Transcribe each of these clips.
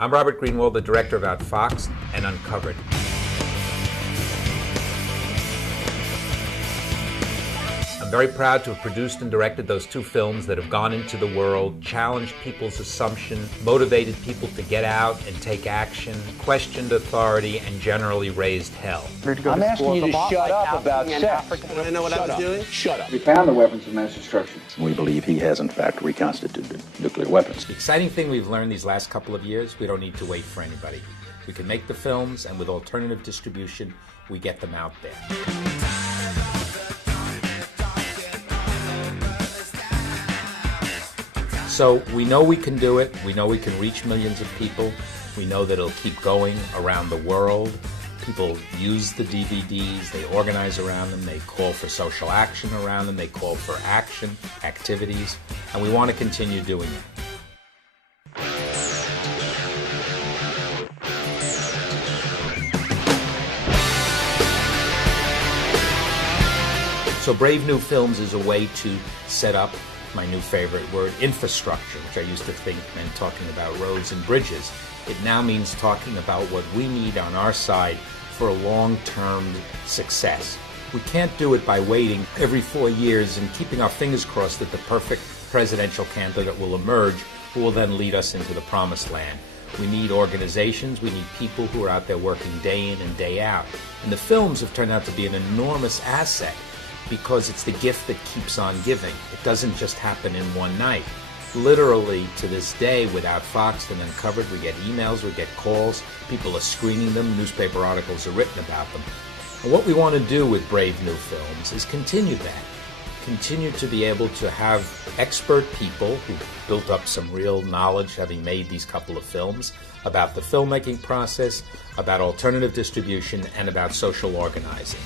I'm Robert Greenwald, the director of Outfoxed and Uncovered. I'm very proud to have produced and directed those two films that have gone into the world, challenged people's assumption, motivated people to get out and take action, questioned authority, and generally raised hell. I'm asking you to shut up about sex. Want to know what I was doing? Shut up. We found the weapons of mass destruction. We believe he has, in fact, reconstituted nuclear weapons. The exciting thing we've learned these last couple of years, we don't need to wait for anybody. We can make the films, and with alternative distribution, we get them out there. So we know we can do it. We know we can reach millions of people. We know that it'll keep going around the world. People use the DVDs, they organize around them, they call for social action around them, they call for action, activities, and we want to continue doing it. So Brave New Films is a way to set up my new favorite word, infrastructure, which I used to think meant talking about roads and bridges. It now means talking about what we need on our side for a long-term success. We can't do it by waiting every 4 years and keeping our fingers crossed that the perfect presidential candidate will emerge who will then lead us into the promised land. We need organizations, we need people who are out there working day in and day out. And the films have turned out to be an enormous asset because it's the gift that keeps on giving. It doesn't just happen in one night. Literally, to this day, with Outfoxed and Uncovered, we get emails, we get calls, people are screening them, newspaper articles are written about them. And what we want to do with Brave New Films is continue that. Continue to be able to have expert people who built up some real knowledge, having made these couple of films, about the filmmaking process, about alternative distribution, and about social organizing.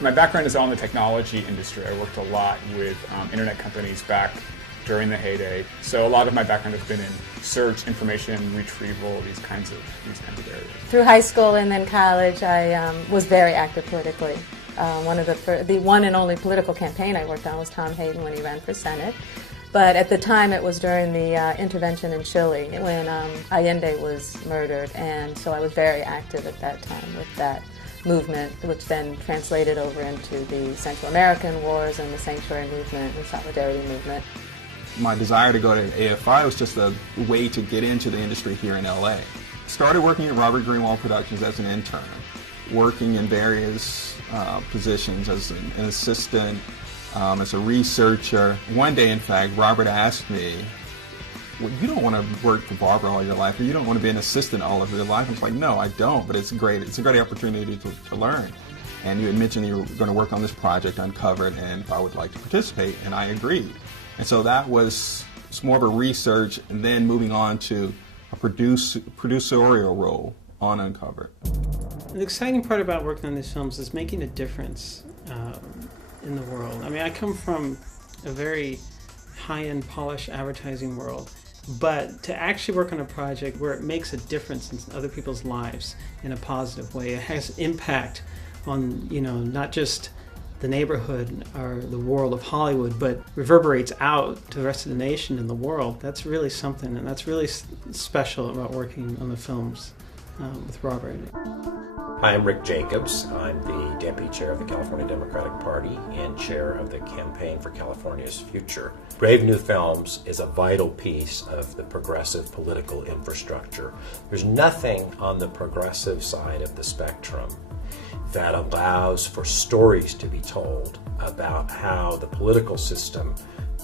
My background is all in the technology industry. I worked a lot with internet companies back during the heyday. So a lot of my background has been in search, information, retrieval, these kinds of areas. Through high school and then college, I was very active politically. The one and only political campaign I worked on was Tom Hayden when he ran for Senate. But at the time, it was during the intervention in Chile when Allende was murdered, and so I was very active at that time with that movement, which then translated over into the Central American wars and the Sanctuary Movement and Solidarity Movement. My desire to go to AFI was just a way to get into the industry here in LA. Started working at Robert Greenwald Productions as an intern, working in various positions as an assistant, as a researcher. One day, in fact, Robert asked me, well, you don't want to work for Barbara all your life, or you don't want to be an assistant all of your life. I was like, no, I don't, but it's a great opportunity to learn. And you had mentioned you were going to work on this project, Uncovered, and if I would like to participate, and I agreed. And so that was more of a research, and then moving on to a producerial role on Uncovered. The exciting part about working on these films is making a difference in the world. I mean, I come from a very high-end, polished advertising world, but to actually work on a project where it makes a difference in other people's lives in a positive way, it has impact on, not just the neighborhood or the world of Hollywood, but reverberates out to the rest of the nation and the world. That's really something, and that's really special about working on the films with Robert. Hi, I'm Rick Jacobs. I'm the Deputy Chair of the California Democratic Party and Chair of the Campaign for California's Future. Brave New Films is a vital piece of the progressive political infrastructure. There's nothing on the progressive side of the spectrum that allows for stories to be told about how the political system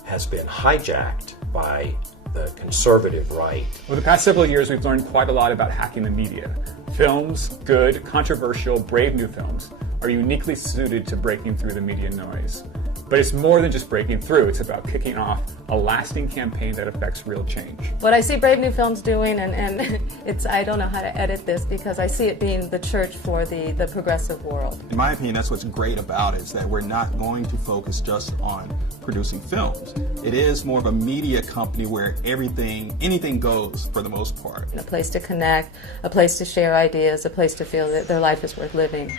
has been hijacked by the conservative right. Over the past several years, we've learned quite a lot about hacking the media. Films, good, controversial, brave new films, are uniquely suited to breaking through the media noise. But it's more than just breaking through. It's about kicking off a lasting campaign that affects real change. What I see Brave New Films doing, and I don't know how to edit this because I see it being the church for the progressive world. In my opinion, that's what's great about it, is that we're not going to focus just on producing films. It is more of a media company where anything goes for the most part. A place to connect, a place to share ideas, a place to feel that their life is worth living.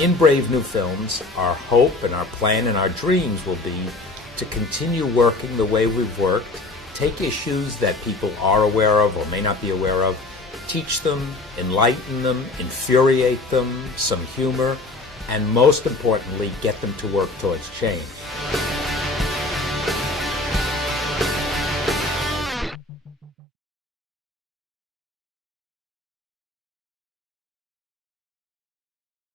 In Brave New Films, our hope and our plan and our dreams will be to continue working the way we've worked, take issues that people are aware of or may not be aware of, teach them, enlighten them, infuriate them, some humor, and most importantly, get them to work towards change.